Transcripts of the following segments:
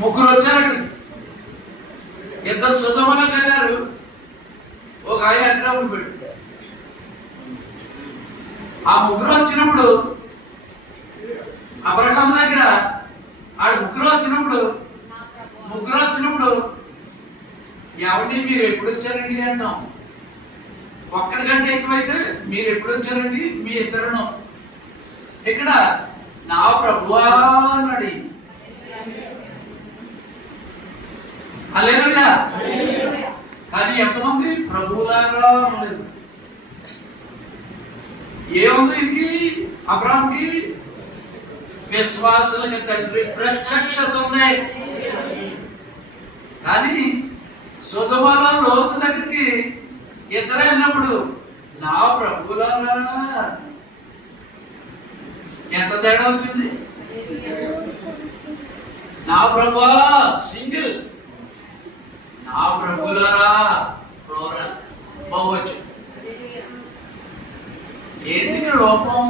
ముగ్గురు వచ్చారు. ఇద్దరు సుధమలోకి వెళ్ళారు, ఒక ఆయన అట్లా ఉండిపోయాడు. ఆ ముగ్గురు వచ్చినప్పుడు అబ్రహాం దగ్గర ముగ్గురు వచ్చినప్పుడు ఎవరిని మీరు ఎప్పుడు వచ్చారండి అంటాం. ఒక్కడికంటే ఎక్కువైతే మీరు ఎప్పుడు వచ్చారండి మీ ఇద్దరును. ఇక్కడ నా ప్రభువా అన్నాడు. హల్లెలూయా. కానీ ఎంతమంది ప్రభువులాగా ఉండలేదు. ఏముంది ఇది? అబ్రాహాంకి విశ్వాసులకి తండ్రి ప్రత్యక్షత ఉంది. కానీ సొదొమలో లోతు దగ్గరికి ఇద్దరు వెళ్ళినప్పుడు నా ప్రభువులారా, ఎంత తేడా వచ్చింది. నా ప్రభువా సింగిల్, నా ప్రభువులారా ప్లూరల్ బహువచనం. ఏంటి లోపం?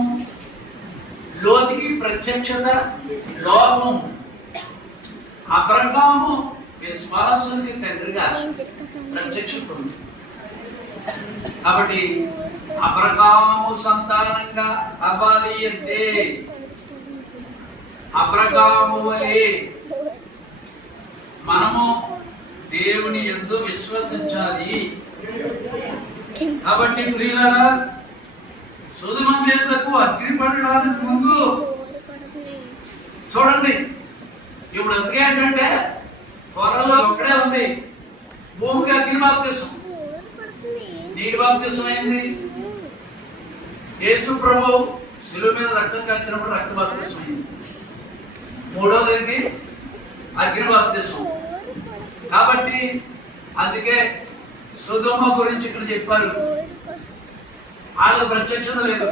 లోతుకి ప్రత్యక్షత లోపం. అబ్రహాము విశ్వాసానికి తండ్రిగా ప్రత్యక్షత ఉంది. కాబట్టి అబ్రహాము సంతానంగా అవ్వాలి అంటే అబ్రహాము వలె మనము దేవుని యందు విశ్వసించాలి. కాబట్టి ప్రియులారా, సొదొమ మీదకు అగ్ని పడడానికి ముందు చూడండి. ఇప్పుడు ఎందుకే ఏంటంటే త్వరలో ఒక్కడే ఉంది, భూమికి అగ్ని బాప్తిసం, నీటి బాప్తిసం అయింది. యేసు ప్రభు శిలువ మీద రక్తం కాచినప్పుడు రక్త బాప్తిసం అయింది. మూడోది అగ్ని బాప్తిసం. కాబట్టి అందుకే సొదొమ గురించి ఇక్కడ చెప్పారు. వాళ్ళ ప్రత్యక్షత లేదు.